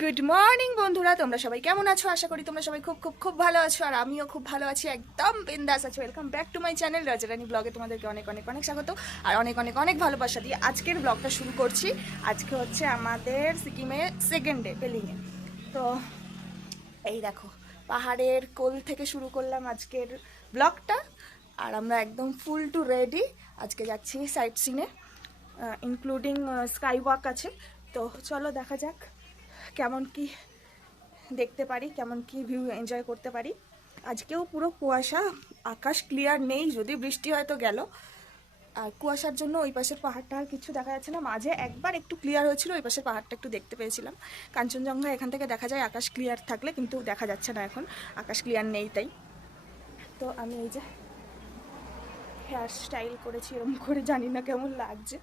Good morning বন্ধুরা, তোমরা সবাই কেমন আছো? আশা করি তোমরা সবাই খুব খুব খুব ভালো আছো, আর আমিও খুব ভালো আছি, একদম বিন্দাস আছো। Welcome back to my channel Rajarani ব্লগে। তোমাদেরকে অনেক অনেক অনেক স্বাগত আর অনেক অনেক অনেক ভালোবাসা দিয়ে আজকের ব্লগটা শুরু করছি। আজকে হচ্ছে আমাদের সিকিমে সেকেন্ড ডে পেলিংয়ে। তো এই দেখো, পাহাড়ের কোল থেকে শুরু করলাম আজকের ব্লগটা, আর আমরা একদম ফুল টু রেডি। আজকে যাচ্ছি সাইট সিনে, ইনক্লুডিং স্কাই ওয়াক আছে। তো চলো দেখা যাক কেমন কি দেখতে পারি, কেমন কি ভিউ এনজয় করতে পারি। আজকেও পুরো কুয়াশা, আকাশ ক্লিয়ার নেই, যদি বৃষ্টি হয়তো গেল। আর কুয়াশার জন্য ওই পাশের পাহাড়টা আর কিছু দেখা যাচ্ছে না। মাঝে একবার একটু ক্লিয়ার হয়েছিল, ওই পাশের পাহাড়টা একটু দেখতে পেয়েছিলাম। কাঞ্চনজঙ্ঘা এখান থেকে দেখা যায় আকাশ ক্লিয়ার থাকলে, কিন্তু দেখা যাচ্ছে না এখন, আকাশ ক্লিয়ার নেই তাই। তো আমি এই যে হেয়ার স্টাইল করেছি এরকম করে, জানি না কেমন লাগছে,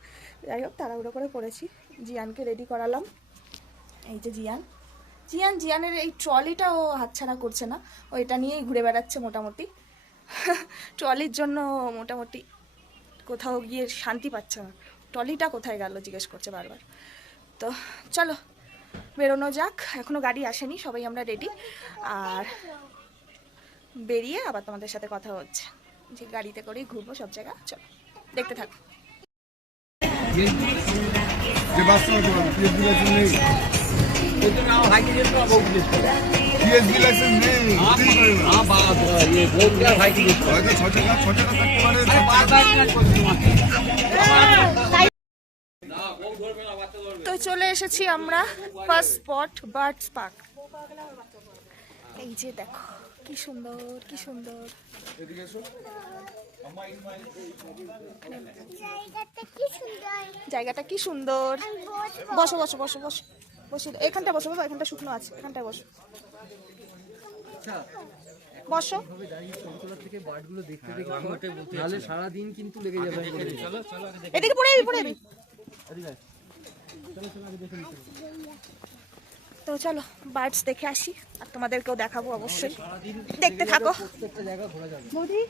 যাই হোক তাড়াহুড়ো করে করেছি। জিয়ানকে রেডি করালাম। এই যে জিয়ানের এই ট্রলিটা ও হাতছাড়া করছে না, ও এটা নিয়েই ঘুরে বেড়াচ্ছে মোটামুটি। ট্রলির জন্য মোটামুটি কোথাও গিয়ে শান্তি পাচ্ছে না, ট্রলিটা কোথায় গেল জিজ্ঞেস করছে বারবার। তো চলো বেরোনো যাক, এখনও গাড়ি আসেনি, সবাই আমরা রেডি। আর বেরিয়ে আবার তোমাদের সাথে কথা হচ্ছে, যে গাড়িতে করেই ঘুরবো সব জায়গা। চলো দেখতে থাকো। তো চলে এসেছি আমরা ফার্স্ট স্পট, বার্ডস পার্ক। এই যে দেখো কি সুন্দর কি সুন্দর, জায়গাটা কি সুন্দর। বসো বসো বসো বসো বসো, এখানটা বসো বাবা, এখানটা শুকনো আছে, এখানটায় বসো বসো। সারাদিন কিন্তু লেগে যাবে। এদিকে পড়ে যাবি পড়ে যাবি। তো চলো বার্ডস দেখে আসি, আর তোমাদেরকেও দেখাবো অবশ্যই, দেখতে থাকো। বৌদি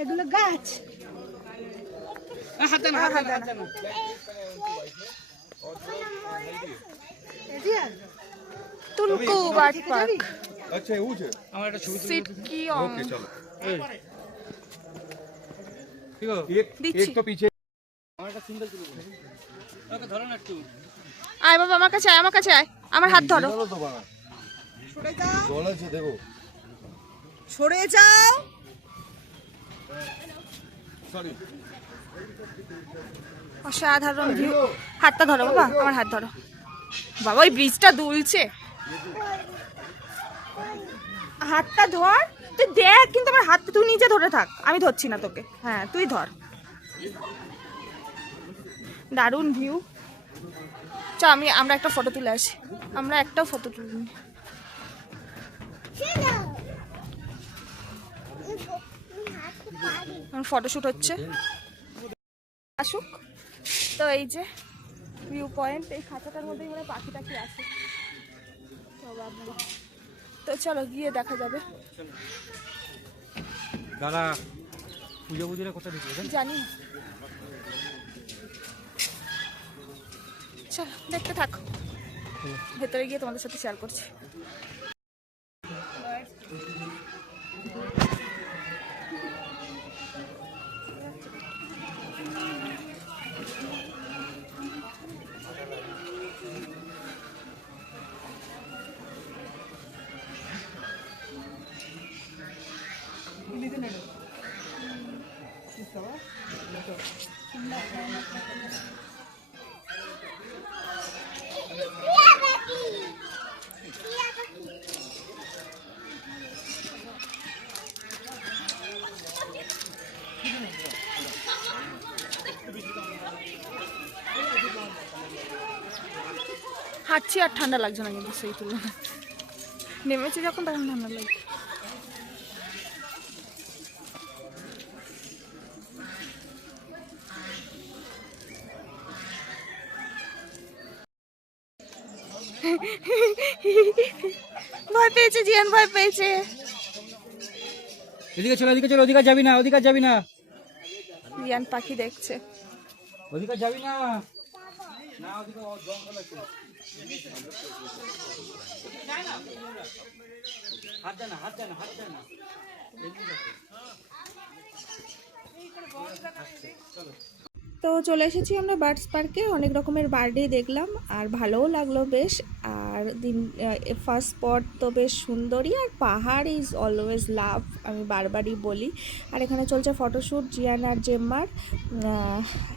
এগুলো গাছ, তুলকু বার্ড পার্ক। আচ্ছা એવું છે আমার একটা ছবি সিটকি ઓકે ચલો দিচ্ছি। એક તો પીछे আয় বাবা আমার কাছে আয়, আমার কাছে আয়, আমার হাত ধরো। জল আছে দেখো সরে যাও। সরি অসাধারণ ভিউ। হাতটা ধরো বাবা, আমার হাত ধরো। বাবা ওই ব্রিজটা দুলছে, হাতটা ধর। তুই দেখ কিন্তু আমার হাতটা, তুই নিজে ধরে থাক, আমি ধরছি না তোকে। হ্যাঁ তুই ধর। দারুণ ভিউ। চ আমরা একটা ফটো তুলে আসি, আমরা একটাও ফটো তুলিনি। ফটোশুট হচ্ছে, আসুক। তো এই যে ভিউ পয়েন্ট, এই খাঁচাটার মধ্যেই মানে পাখি টাখি আছে। তো চলো গিয়ে দেখা যাবে। দাদা পুজো পুজোটা কোথায় দেখবে জানি না, চলো দেখতে থাকো, ভেতরে গিয়ে তোমাদের সাথে শেয়ার করছি। হাঁটছি আর ঠান্ডা লাগছে না, কিন্তু সেই তুলনায় নেমেছি যখন তখন ঠান্ডা লাগছে। ভয় পেয়েছে জিয়ান, ভয় পেয়েছে। এদিকে চলো, ওদিকে চলো, ওদিকে যাবি না, ওদিকে যাবি না, জিয়ান পাখি দেখছে। ওদিকে যাবি না। না ওদিকে জঙ্গল আছে হাত দেনা হাত দেনা হাত দেনা তো চলে এসেছি আমরা বার্ডস পার্কে, অনেক রকমের বার্ডে দেখলাম আর ভালোও লাগলো বেশ। আর ফার্স্ট স্পট তো বেশ সুন্দরই, আর পাহাড় ইজ অলওয়েজ লাভ, আমি বারবারই বলি। আর এখানে চলছে ফটোশ্যুট জিয়ান আর জেম্মার।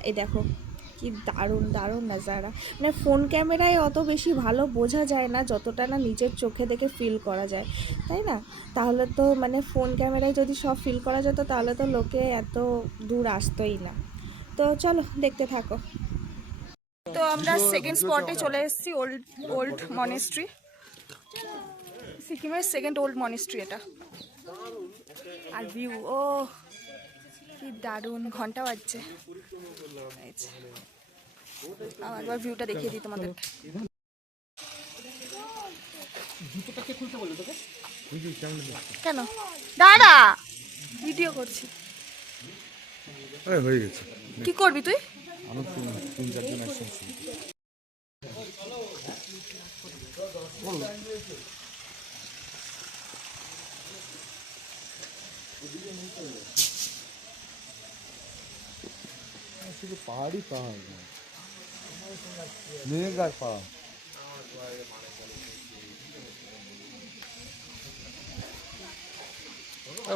এই দেখো কি দারুণ দারুণ নাজারা, মানে ফোন ক্যামেরায় অত বেশি ভালো বোঝা যায় না যতটা না নিজের চোখে দেখে ফিল করা যায়, তাই না? তাহলে তো মানে ফোন ক্যামেরায় যদি সব ফিল করা যেত তাহলে তো লোকে এত দূর আসতোই না। তো চলো দেখতে থাকো। তো আমরা সেকেন্ড স্পটে চলে এসেছি, ওল্ড মনেস্ট্রি, সিকিমের সেকেন্ড ওল্ড মনেস্ট্রি এটা। আর ভিউ, ও কি দারুণ, ঘন্টা বাজছে। একবার ভিউটা দেখিয়ে দিই তোমাদেরকে। কেন দাঁড়া, ভিডিও করছি। হয়ে গেছে। কি করবি তুই? আমার 3-4 জন আসছে। শুধু পাহাড়ই পাহাড়, মেঘ আর পাহাড়।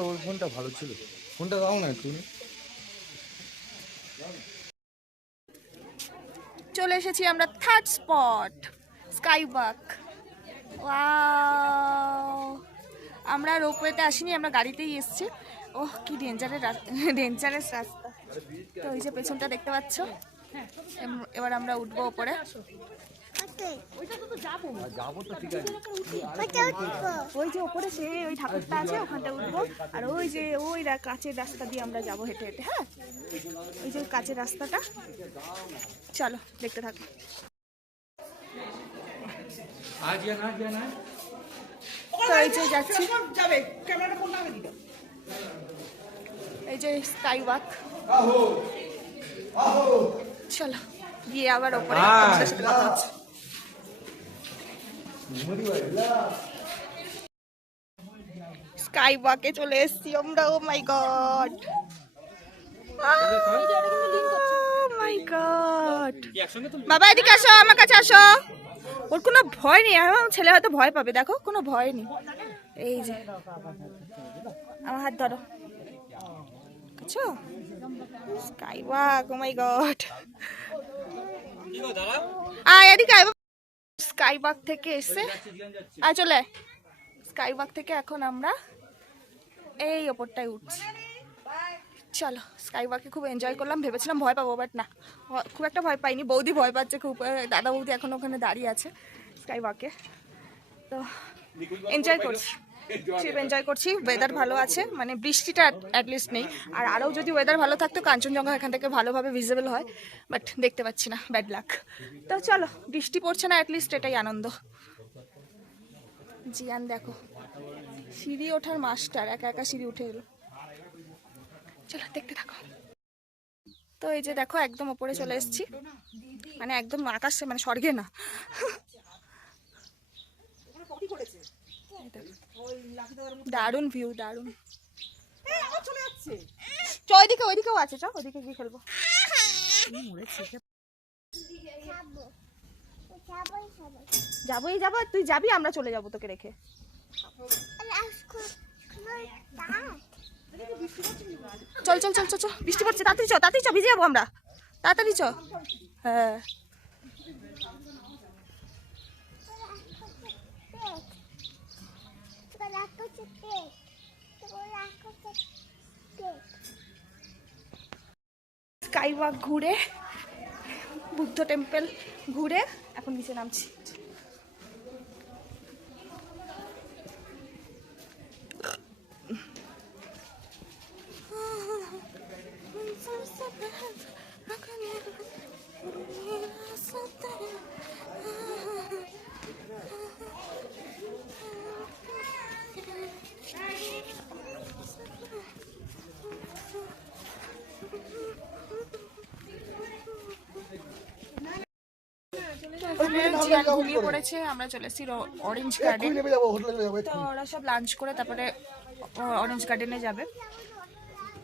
ওই ফোনটা ভালো ছিল, ফোনটা দাও না একটু। চলে এসেছি আমরা third spot, sky walk. Wow, আমরা রোপওয়েতে আসিনি, আমরা গাড়িতেই এসেছি। ওহ কি ডেঞ্জারাস রাস্তা। তো ওই যে পেছনটা দেখতে পাচ্ছ, এবার আমরা উঠবো ওপরে। ওই যে ওপরে সে ওই ঠাকুরটা আছে, ওখানটা উঠবো। আর ওই যে ওই কাঁচের রাস্তা দিয়ে আমরা যাবো হেঁটে হেঁটে। হ্যাঁ, ওই যে কাঁচের রাস্তাটা, চলো দেখতে থাকো। তো এই যে যাচ্ছি, এই যে স্কাই ওয়াক। চলো গিয়ে আবার ওপরে তোমাদের সাথে কথা হচ্ছে। স্কাই ওয়াকে চলে এসেছি আমরা। ও মাই গড, মাই গড। বাবা এদিকে আসো, আমার কাছে আসো। ওর কোনো ভয় নেই, আমার ছেলে হয়তো ভয় পাবে, দেখো কোনো ভয় নেই। এই যে আমার হাত ধরো, আচ্ছা স্কাই ওয়াক, ও মাই গড। আয় এদিকে আয়। স্কাই ওয়াক থেকে এসে আয়, চলে স্কাই ওয়াক থেকে এখন আমরা এই ওপরটায় উঠছি। চলো স্কাই ওয়াকে খুব এনজয় করলাম, ভেবেছিলাম ভয় পাবো, বাট না, খুব একটা ভয় পাইনি। বৌদি ভয় পাচ্ছে খুব, দাদা বৌদি এখন ওখানে দাঁড়িয়ে আছে স্কাই ওয়াকে। তো এনজয় করছি, ট্রিপ এনজয় করছি। ওয়েদার ভালো আছে, মানে বৃষ্টিটা অ্যাটলিস্ট নেই। আর আরও যদি ওয়েদার ভালো থাকতো কাঞ্চনজঙ্ঘা এখান থেকে ভালোভাবে ভিজিবল হয়, বাট দেখতে পাচ্ছি না, ব্যাড লাক। তো চলো, বৃষ্টি পড়ছে না অ্যাটলিস্ট, এটাই আনন্দ। জিয়ান দেখো সিঁড়ি ওঠার মাস্টার, একা একা সিঁড়ি উঠে এলো। চলো দেখতে থাকো। তো এই যে দেখো একদম ওপরে চলে এসেছি, মানে একদম আকাশে, মানে স্বর্গে না। দারুণ ভিউ, দারুণ। ওইদিকে, ওইদিকেও আছে, চ ওইদিকে গিয়ে খেলবো। যাবোই যাবো, তুই যাবি, আমরা চলে যাবো তোকে রেখে। চল চল চল চল চল, বৃষ্টি পড়ছে, তাড়াতাড়ি চ, তাড়াতাড়ি চ, ভিজে যাবো আমরা, তাড়াতাড়ি চ। হ্যাঁ স্কাই ওয়াক ঘুরে, বুদ্ধ টেম্পল ঘুরে এখন নিচে নামছি। জিয়ান ঘুমিয়ে পড়েছে, আমরা চলে এসেছি অরেঞ্জ গার্ডেন। তো ওরা সব লাঞ্চ করে তারপরে অরেঞ্জ গার্ডেনে যাবে।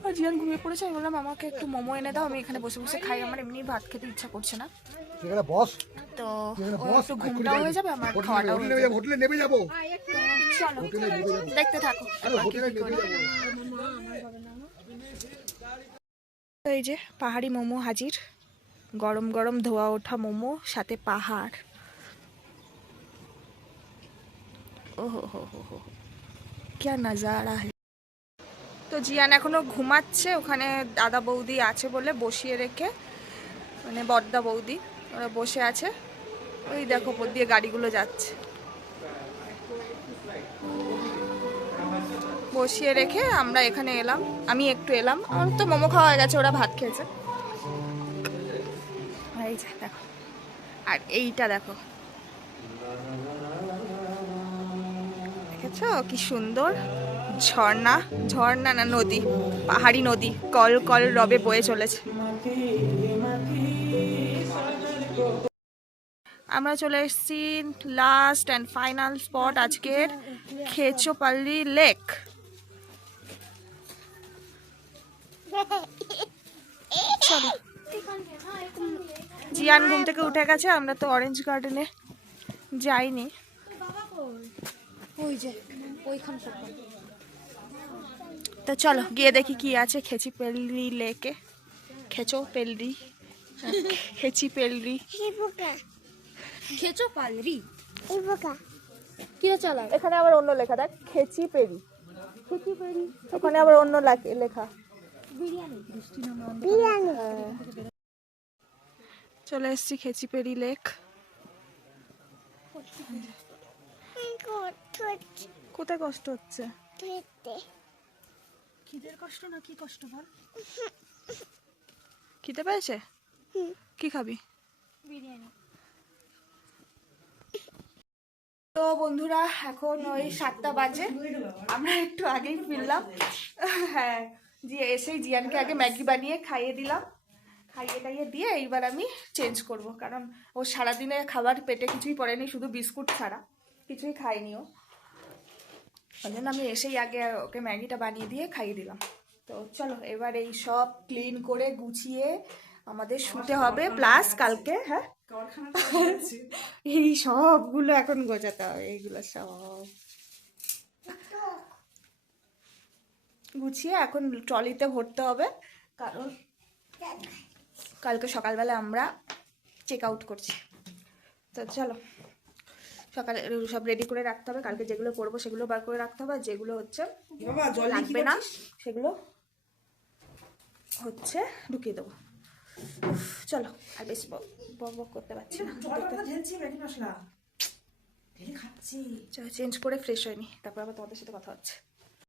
আর জিয়ান ঘুমিয়ে পড়েছে, আমি বললাম আমাকে একটু মোমো এনে দাও, আমি এখানে বসে বসে খাই, আমার এমনি ভাত খেতে ইচ্ছা করছে না। বস তো ও একটু ঘুমটাও হয়ে যাবে, আমার খাওয়াটাও হয়ে যাবে। হোটেলে নেমে যাবো। চলো দেখতে থাকো। তো এই যে পাহাড়ি মোমো হাজির, গরম গরম ধোয়া ওঠা মোমো, সাথে পাহাড়। ওহো হো হো হো, क्या नज़ारा है। তো জিয়ান এখনো ঘুমাচ্ছে, ওখানে দাদা বৌদি আছে বলে বসিয়ে রেখে, মানে বড়দা বৌদি ওরা বসে আছে। ওই দেখো ওপর দিয়ে গাড়িগুলো যাচ্ছে, বসিয়ে রেখে আমরা এখানে এলাম, আমি একটু এলাম, আমার তো মোমো খাওয়া হয়ে গেছে, ওরা ভাত খেয়েছে। এই যে দেখো, আর এইটা দেখো, দেখেছো কি সুন্দর ঝর্ণা, ঝর্ণা না নদী, পাহাড়ি নদী কল কল রবে বয়ে চলেছে। আমরা চলে এসেছি লাস্ট অ্যান্ড ফাইনাল স্পট আজকের, খেচোপাল্লি লেক। চলো, জিয়ান ঘুম থেকে উঠে গেছে, আমরা তো অরেঞ্জ গার্ডেনে যাইনি। তো চলো গিয়ে দেখি কি আছে খেচিপেলরি লেকে। খেচোপেলরি, খেচিপেলরি, খেচোপালরি কিরা চালা এখানে আবার অন্য লেখা, দেখ খেচিপেরি, ওখানে আবার অন্য লেখা। চলে এসেছি খেচিপেরি লেক। কোথায় কষ্ট হচ্ছে? খিদের কষ্ট না কি কষ্ট বল? খিদে পেয়েছে? কি খাবি? বিরিয়ানি। তো বন্ধুরা এখন ওই 7টা বাজে, আমরা একটু আগেই ফিরলাম। হ্যাঁ, এসেই জিয়ানকে আগে ম্যাগি বানিয়ে খাইয়ে দিলাম, খাইয়ে টাইয়ে দিয়ে এইবার আমি চেঞ্জ করব, কারণ ও সারাদিনে খাবার পেটে কিছুই পড়েনি, শুধু বিস্কুট ছাড়া কিছুই খায়নি ও। ওই জন্য আমি এসেই আগে ওকে ম্যাগিটা বানিয়ে দিয়ে খাইয়ে দিলাম। তো চলো এবার এই সব ক্লিন করে গুছিয়ে আমাদের শুতে হবে, প্লাস কালকে হ্যাঁ এই সবগুলো এখন গোছাতে হবে, এইগুলো সব গুছিয়ে এখন ট্রলিতে ভরতে হবে, কারণ কালকে সকালবেলা আমরা চেক আউট করছি। তো চলো সকালে সব রেডি করে রাখতে হবে, কালকে যেগুলো পরবো সেগুলো বার করে রাখতে হবে, আর যেগুলো হচ্ছে লাগবে না সেগুলো হচ্ছে ঢুকিয়ে দেবো। চলো আর বেশি বক করতে পারছি না, চলো চেঞ্জ করে ফ্রেশ হয়নি, তারপর আবার তোমাদের সাথে কথা হচ্ছে।